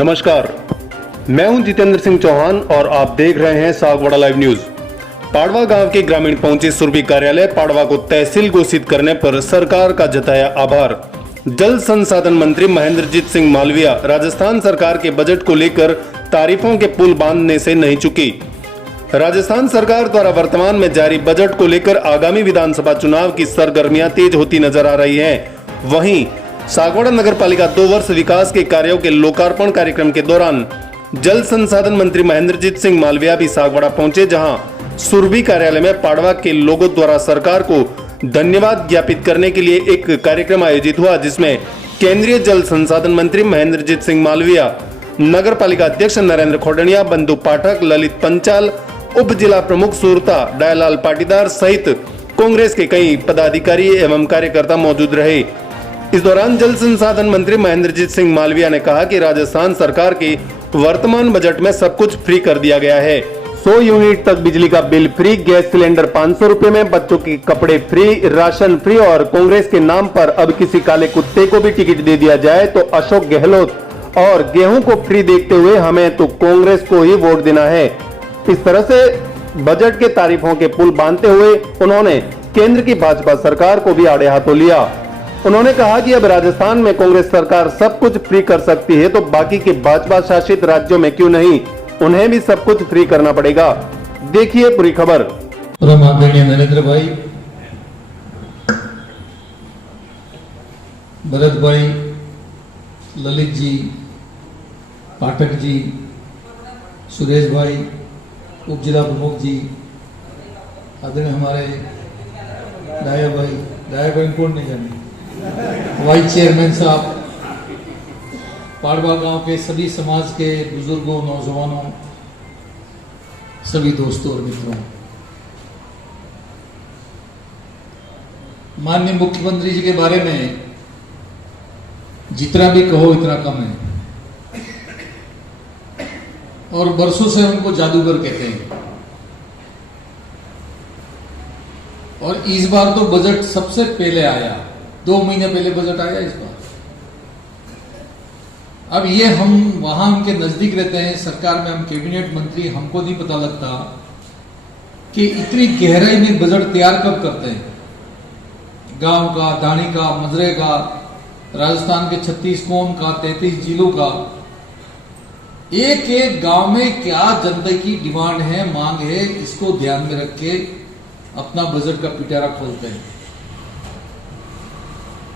नमस्कार, मैं हूं जितेंद्र सिंह चौहान और आप देख रहे हैं सागवाड़ा लाइव न्यूज। पाड़वा गांव के ग्रामीण पहुंचे सुरभि कार्यालय पाड़वा को तहसील घोषित करने पर सरकार का जताया आभार। जल संसाधन मंत्री महेंद्रजीत सिंह मालविया राजस्थान सरकार के बजट को लेकर तारीफों के पुल बांधने से नहीं चुकी। राजस्थान सरकार द्वारा वर्तमान में जारी बजट को लेकर आगामी विधानसभा चुनाव की सरगर्मियां तेज होती नजर आ रही हैं। वहीं सागवाड़ा नगर पालिका 2 वर्ष विकास के कार्यों के लोकार्पण कार्यक्रम के दौरान जल संसाधन मंत्री महेंद्रजीत सिंह मालविया भी सागवाड़ा पहुंचे, जहां सुरभि कार्यालय में पाड़वा के लोगों द्वारा सरकार को धन्यवाद ज्ञापित करने के लिए एक कार्यक्रम आयोजित हुआ, जिसमें केंद्रीय जल संसाधन मंत्री महेंद्रजीत सिंह मालविया, नगर पालिका अध्यक्ष नरेंद्र खोडनिया, बंधु पाठक, ललित पंचाल, उप जिला प्रमुख सुरता, दयालाल पाटीदार सहित कांग्रेस के कई पदाधिकारी एवं कार्यकर्ता मौजूद रहे। इस दौरान जल संसाधन मंत्री महेंद्रजीत सिंह मालविया ने कहा कि राजस्थान सरकार के वर्तमान बजट में सब कुछ फ्री कर दिया गया है। 100 यूनिट तक बिजली का बिल फ्री, गैस सिलेंडर 500 रुपए में, बच्चों के कपड़े फ्री, राशन फ्री और कांग्रेस के नाम पर अब किसी काले कुत्ते को भी टिकट दे दिया जाए तो अशोक गहलोत और गेहूं को फ्री देखते हुए हमें तो कांग्रेस को ही वोट देना है। इस तरह से बजट के तारीफों के पुल बांधते हुए उन्होंने केंद्र की भाजपा सरकार को भी आड़े हाथों लिया। उन्होंने कहा कि अब राजस्थान में कांग्रेस सरकार सब कुछ फ्री कर सकती है तो बाकी के भाजपा शासित राज्यों में क्यों नहीं, उन्हें भी सब कुछ फ्री करना पड़ेगा। देखिए पूरी खबर। आदरणीय नरेंद्र भाई, भरत भाई, ललित जी, पाठक जी, सुरेश भाई, उप जिला प्रमुख जी, आदरणीय हमारे दाया भाई कौन नहीं जाने, वाइस चेयरमैन साहब, पाड़वा गांव के सभी समाज के बुजुर्गों, नौजवानों, सभी दोस्तों और मित्रों, माननीय मुख्यमंत्री जी के बारे में जितना भी कहो इतना कम है और बरसों से उनको जादूगर कहते हैं। और इस बार तो बजट सबसे पहले आया, 2 महीने पहले बजट आया इस बार। अब ये हम वहां उनके नजदीक रहते हैं, सरकार में हम कैबिनेट मंत्री, हमको नहीं पता लगता कि इतनी गहराई में बजट तैयार कब करते हैं। गांव का, दाणी का, मजरे का, राजस्थान के 36 कौम का, 33 जिलों का, एक एक गांव में क्या जनता की डिमांड है, मांग है, इसको ध्यान में रख के अपना बजट का पिटारा खोलते हैं।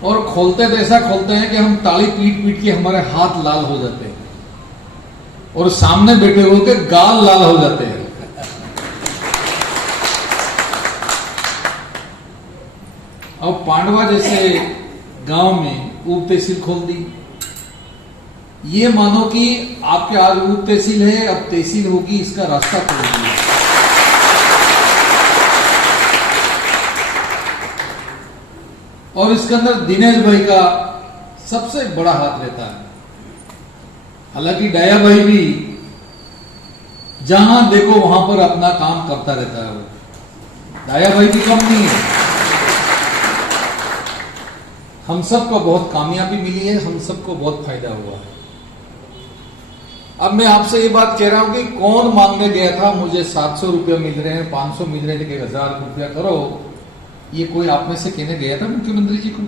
और खोलते तो ऐसा खोलते हैं कि हम ताली पीट पीट के हमारे हाथ लाल हो जाते हैं और सामने बैठे हुए के गाल लाल हो जाते हैं। अब पांडवा जैसे गांव में उप तहसील खोल दी। ये मानो कि आपके आज उप तहसील है, अब तहसील होगी, इसका रास्ता खोल दिया। और इसके अंदर दिनेश भाई का सबसे बड़ा हाथ रहता है। हालांकि डाया भाई भी जहां देखो वहां पर अपना काम करता रहता है। वो डाया भाई भी कम नहीं है। हम सबको बहुत कामयाबी मिली है, हम सबको बहुत फायदा हुआ है। अब मैं आपसे ये बात कह रहा हूं कि कौन मांगने गया था मुझे 700 रुपया मिल रहे हैं, 500 मिल रहे हैं, 1000 रुपया करो, ये कोई आप में से कहने गया था मुख्यमंत्री जी को?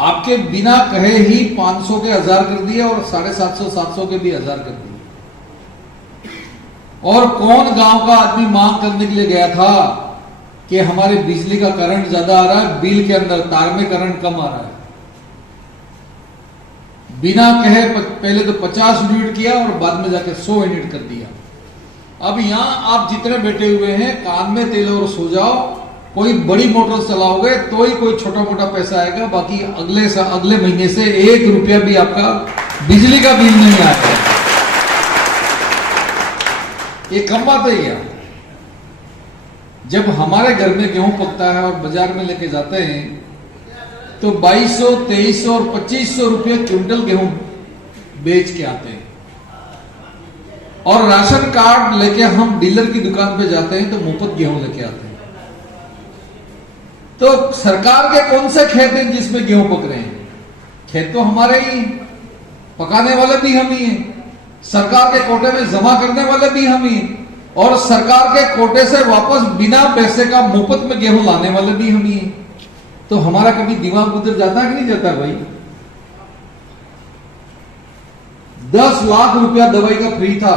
आपके बिना कहे ही 500 के 1000 कर दिए और 750, 700 के भी 1000 कर दिए। और कौन गांव का आदमी मांग करने के लिए गया था कि हमारे बिजली का करंट ज्यादा आ रहा है, बिल के अंदर तार में करंट कम आ रहा है? बिना कहे पहले तो 50 यूनिट किया और बाद में जाके 100 यूनिट कर दिया। अब यहां आप जितने बैठे हुए हैं, कान में तेल और सो जाओ। कोई बड़ी मोटर चलाओगे तो ही कोई छोटा मोटा पैसा आएगा, बाकी अगले महीने से 1 रुपया भी आपका बिजली का बिल नहीं आएगा। ये कम बात है क्या? जब हमारे घर में गेहूं पकता है और बाजार में लेके जाते हैं तो 2200, 2300 और 2500 रुपये क्विंटल गेहूं बेच के आते हैं। और राशन कार्ड लेके हम डीलर की दुकान पे जाते हैं तो मुफ्त गेहूं लेके आते हैं। तो सरकार के कौन से खेत हैं जिसमें गेहूं पक रहे हैं? खेत तो हमारे ही। पकाने वाले भी हम ही हैं, सरकार के कोटे में जमा करने वाले भी हम ही हैं, और सरकार के कोटे से वापस बिना पैसे का मुफ्त में गेहूं लाने वाले भी हम ही हैं। तो हमारा कभी दिमाग उधर जाता है कि नहीं जाता भाई? 10 लाख रुपया दवाई का फ्री था,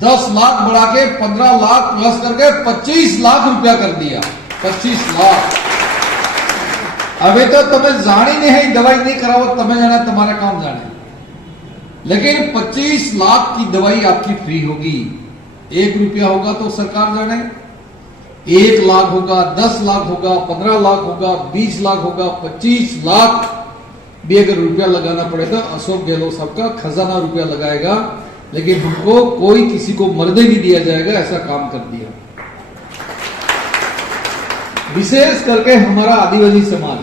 10 लाख बढ़ा के 15 लाख प्लस करके 25 लाख रुपया कर दिया। 25 लाख। अभी तो तुम्हें जानी नहीं है, दवाई नहीं कराओ, तुम्हें जाना तुम्हारा काम जाने, लेकिन 25 लाख की दवाई आपकी फ्री होगी। 1 रुपया होगा तो सरकार जाने, 1 लाख होगा, 10 लाख होगा, 15 लाख होगा, 20 लाख होगा, 25 लाख भी अगर रुपया लगाना पड़ेगा, अशोक गहलोत साहब का खजाना रुपया लगाएगा, लेकिन हमको कोई किसी को मरने नहीं दिया जाएगा, ऐसा काम कर दिया। विशेष करके हमारा आदिवासी समाज,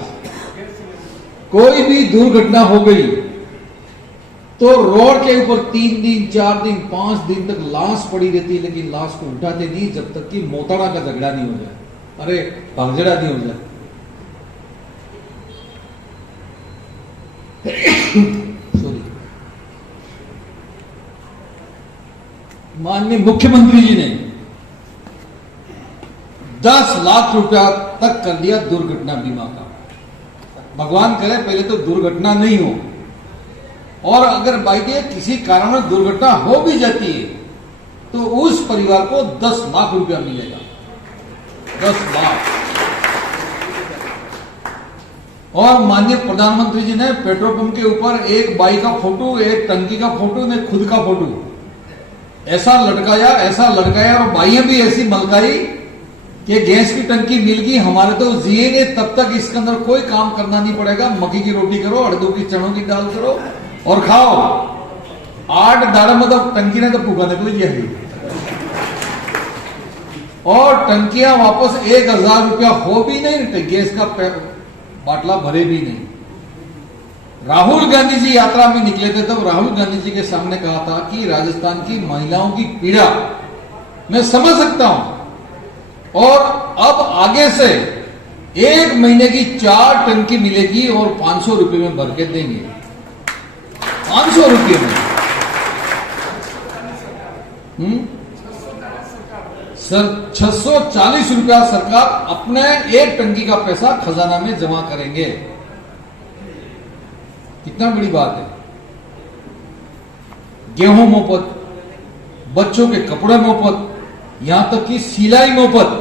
कोई भी दुर्घटना हो गई तो रोड के ऊपर 3 दिन 4 दिन 5 दिन तक लाश पड़ी रहती है, लेकिन लाश को उठाते नहीं जब तक कि मोताड़ा का झगड़ा नहीं हो जाए, अरे भागझड़ा नहीं हो जाए। सॉरी, माननीय मुख्यमंत्री जी ने 10 लाख रुपया तक कर दिया दुर्घटना बीमा का। भगवान करे पहले तो दुर्घटना नहीं हो, और अगर बाई किसी कारण दुर्घटना हो भी जाती है तो उस परिवार को 10 लाख रुपया मिलेगा। 10 लाख। और माननीय प्रधानमंत्री जी ने पेट्रोल पंप के ऊपर एक बाई का फोटो, एक टंकी का फोटो ने खुद का फोटो ऐसा लटकाया और बाइयां भी ऐसी मलकाई कि गैस की टंकी मिल गई, हमारे तो जिएंगे तब तक, इसके अंदर कोई काम करना नहीं पड़ेगा, मक्की की रोटी करो, अड़दों की चनों की दाल करो और खाओ। 8 दाड़ा मतलब टंकी ने तो फूकाने को दिया है, और टंकियां वापस 1000 रुपया हो भी नहीं, गैस का बाटला भरे भी नहीं। राहुल गांधी जी यात्रा में निकले थे तब राहुल गांधी जी के सामने कहा था कि राजस्थान की महिलाओं की पीड़ा मैं समझ सकता हूं, और अब आगे से 1 महीने की 4 टंकी मिलेगी और 500 रुपए में भर के देंगे। 500 रुपये में। सर 640 रुपया सरकार अपने 1 टंकी का पैसा खजाना में जमा करेंगे। कितना बड़ी बात है। गेहूं मुफ्त, बच्चों के कपड़े मुफ्त, यहां तक कि सिलाई मुफ्त,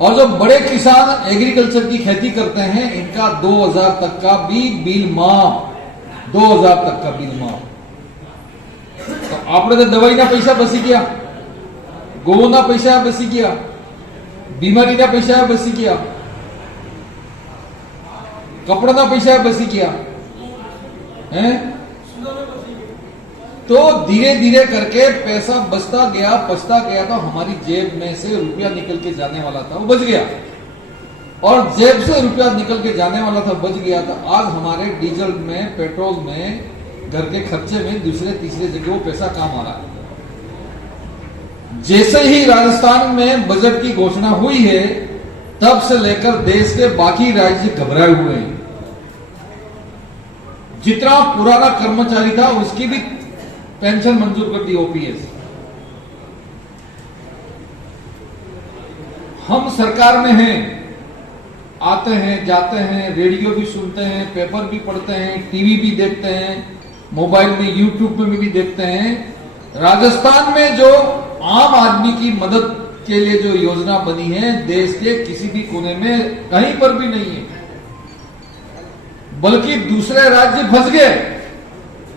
और जो बड़े किसान एग्रीकल्चर की खेती करते हैं इनका 2000 तक का भी बिल माफ। 2000 तक का बिल माफ। तो आपने तो दवाई ना पैसा बसी गया, गो ना पैसा बसी गया, बीमारी ना पैसा बसी गया, कपड़ा ना पैसा बसी गया है। तो धीरे धीरे करके पैसा बचता गया, तो हमारी जेब में से रुपया निकल के जाने वाला था वो बच गया, और जेब से रुपया निकल के जाने वाला था बच गया। तो आज हमारे डीजल में, पेट्रोल में, घर के खर्चे में दूसरे तीसरे जगह वो पैसा काम आ रहा है। जैसे ही राजस्थान में बजट की घोषणा हुई है तब से लेकर देश के बाकी राज्य घबराए हुए हैं। जितना पुराना कर्मचारी था उसकी भी पेंशन मंजूर कर दी, ओपीएस। हम सरकार में हैं, आते हैं जाते हैं, रेडियो भी सुनते हैं, पेपर भी पढ़ते हैं, टीवी भी देखते हैं, मोबाइल में यूट्यूब में भी देखते हैं। राजस्थान में जो आम आदमी की मदद के लिए जो योजना बनी है देश के किसी भी कोने में कहीं पर भी नहीं है, बल्कि दूसरे राज्य फंस गए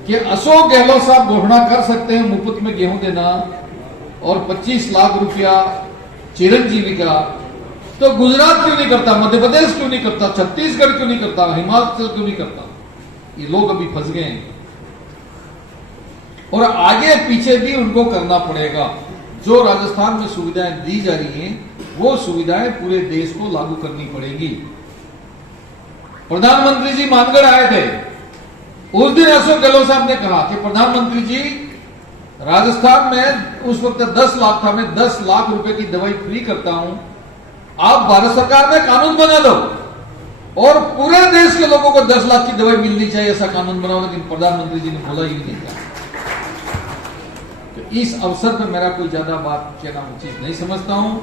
कि अशोक गहलोत साहब घोषणा कर सकते हैं मुफ्त में गेहूं देना और 25 लाख रुपया चिरंजीवी का, तो गुजरात क्यों नहीं करता, मध्य प्रदेश क्यों नहीं करता, छत्तीसगढ़ क्यों नहीं करता, हिमाचल क्यों नहीं करता। ये लोग अभी फंस गए हैं और आगे पीछे भी उनको करना पड़ेगा। जो राजस्थान में सुविधाएं दी जा रही हैं वो सुविधाएं पूरे देश को लागू करनी पड़ेगी। प्रधानमंत्री जी मानगढ़ आए थे, उस दिन अशोक गहलोत साहब ने कहा कि प्रधानमंत्री जी राजस्थान में उस वक्त 10 लाख था, मैं 10 लाख रुपए की दवाई फ्री करता हूं, आप भारत सरकार में कानून बना दो, और पूरे देश के लोगों को 10 लाख की दवाई मिलनी चाहिए, ऐसा कानून बनाओ, लेकिन प्रधानमंत्री जी ने बोला ही नहीं था। तो इस अवसर पर मेरा कोई ज्यादा बात कहना उचित नहीं समझता हूं।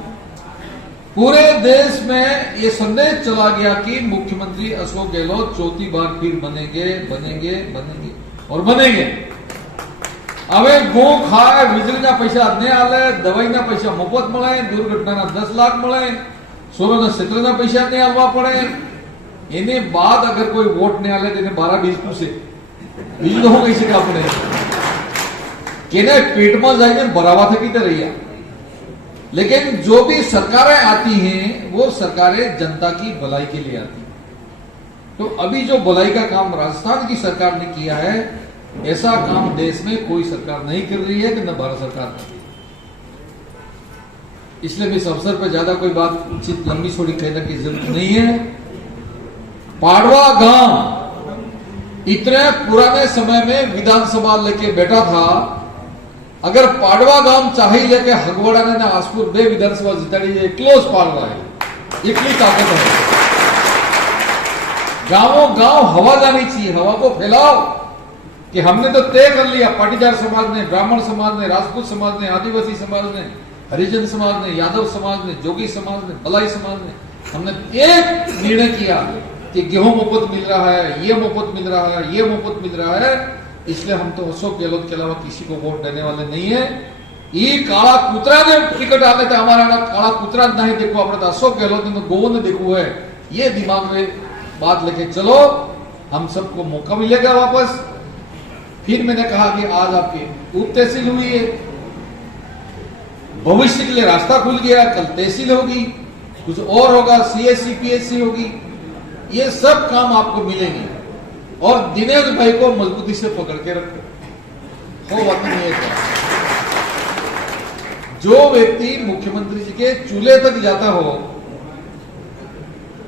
पूरे देश में ये संदेश चला गया कि मुख्यमंत्री अशोक गहलोत चौथी बार फिर बनेंगे बनेंगे बनेंगे और बनेंगे। હવે ગો ખાય, વીજળીના પૈસા નહીં આલે, દવાઈના પૈસા મફત મળે, દુર્ઘટનાના 10 લાખ મળે, સોરોના ક્ષેત્રના પૈસા નહીં આવવા પડે, એને બાદ અગર કોઈ વોટ નહીં આલે તેને 12-20 પૂછે, બીજું તો શું કહી શકે આપણે કેને પેટમાં જઈને ભરાવા થકી તો રહ્યા। लेकिन जो भी सरकारें आती हैं वो सरकारें जनता की भलाई के लिए आती हैं। तो अभी जो भलाई का काम राजस्थान की सरकार ने किया है, ऐसा काम देश में कोई सरकार नहीं कर रही है कि न भारत सरकार कर रही है। इसलिए भी इस अवसर पर ज्यादा कोई बात उचित लंबी छोड़ी कहने की जरूरत नहीं है। पाड़वा गांव इतने पुराने समय में विधानसभा लेके बैठा था, अगर पाड़वा गांव चाहे लेके हगवाड़ा ने आसपुर 2 विधानसभा जिताड़ी है, क्लोज पाड़वा है, इतनी ताकत है। गांवों गांव हवा जानी चाहिए, हवा को फैलाओ कि हमने तो तय कर लिया, पाटीदार समाज ने, ब्राह्मण समाज ने, राजपूत समाज ने, आदिवासी समाज ने, हरिजन समाज ने, यादव समाज ने, जोगी समाज ने, भलाई समाज ने, हमने एक निर्णय किया कि गेहूं मुफ्त मिल रहा है, ये मुफ्त मिल रहा है, ये मुफ्त मिल रहा है। इसलिए हम तो अशोक गहलोत के अलावा किसी को वोट देने वाले नहीं है। ये काला कुतरा ने टिकट आने थे हमारा काला कुतरा नहीं देखो, अपने तो अशोक गहलोत ने गो ने देखो है। ये दिमाग में बात लेके चलो, हम सबको मौका मिलेगा वापस। फिर मैंने कहा कि आज आपकी उप तहसील हुई है, भविष्य के लिए रास्ता खुल गया, कल तहसील होगी, कुछ और होगा, CSC PSC होगी, ये सब काम आपको मिलेंगे। और दिनेश भाई को मजबूती से पकड़ के रखो, हो बात नहीं है। जो व्यक्ति मुख्यमंत्री जी के चूल्हे तक जाता हो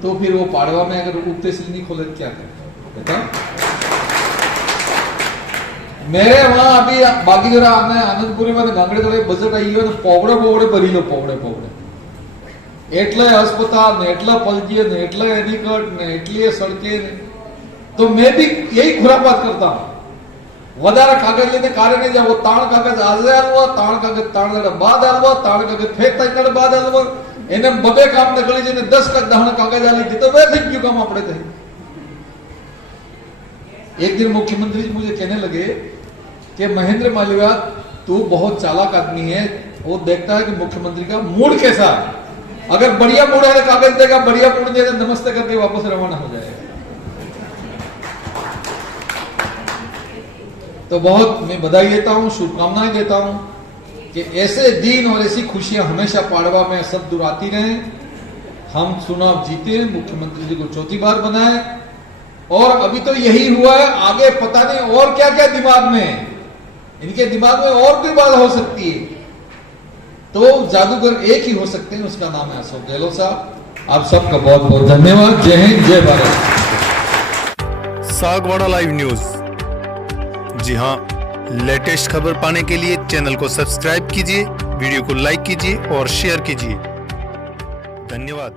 तो फिर वो पाड़वा में अगर उप तहसील नहीं खोले क्या करे बता। मेरे वहां अभी बागीजरा आनंदपुरी में गांगड़े थोड़े बजट आई है, पोवड़े पोवड़े भरी लो, पोवड़े पोवड़े एटले अस्पताल ने, एटला पलजी ने, एटला एनिकट ने, एटली सड़के ने। तो मैं भी यही खुरापात करता हूं, વધારે કાગળ લઈને કાર્ય નહીં જાવ, તાણ કાગળ આજે આલવા, તાણ કાગળ તાણ બાદ આલવા, તાણ કાગળ ફેર તાણ બાદ આલવા, એને બબે કામ ને ગળી જઈને 10 લાખ દાણ કાગળ આલી દે તો બે થઈ ગયું કામ આપણે થઈ। एक दिन मुख्यमंत्री जी मुझे कहने लगे कि महेंद्र मालवीय तू बहुत चालाक आदमी है, वो देखता है कि मुख्यमंत्री का मूड कैसा है, अगर बढ़िया मूड है तो कागज देगा, बढ़िया मूड नहीं है तो नमस्ते करके वापस रवाना हो जाएगा। तो बहुत मैं बधाई देता हूं, शुभकामनाएं देता हूं कि ऐसे दिन और ऐसी खुशियां हमेशा पाड़वा में सब दूर आती रहे। हम चुनाव जीते, मुख्यमंत्री जी को चौथी बार बनाए, और अभी तो यही हुआ है, आगे पता नहीं और क्या क्या दिमाग में, इनके दिमाग में और कोई बात हो सकती है। तो जादूगर एक ही हो सकते हैं, उसका नाम है अशोक गहलोत साहब। आप सबका बहुत बहुत धन्यवाद। जय हिंद, जय भारत। सागवाड़ा लाइव न्यूज, जी हाँ, लेटेस्ट खबर पाने के लिए चैनल को सब्सक्राइब कीजिए, वीडियो को लाइक कीजिए और शेयर कीजिए। धन्यवाद।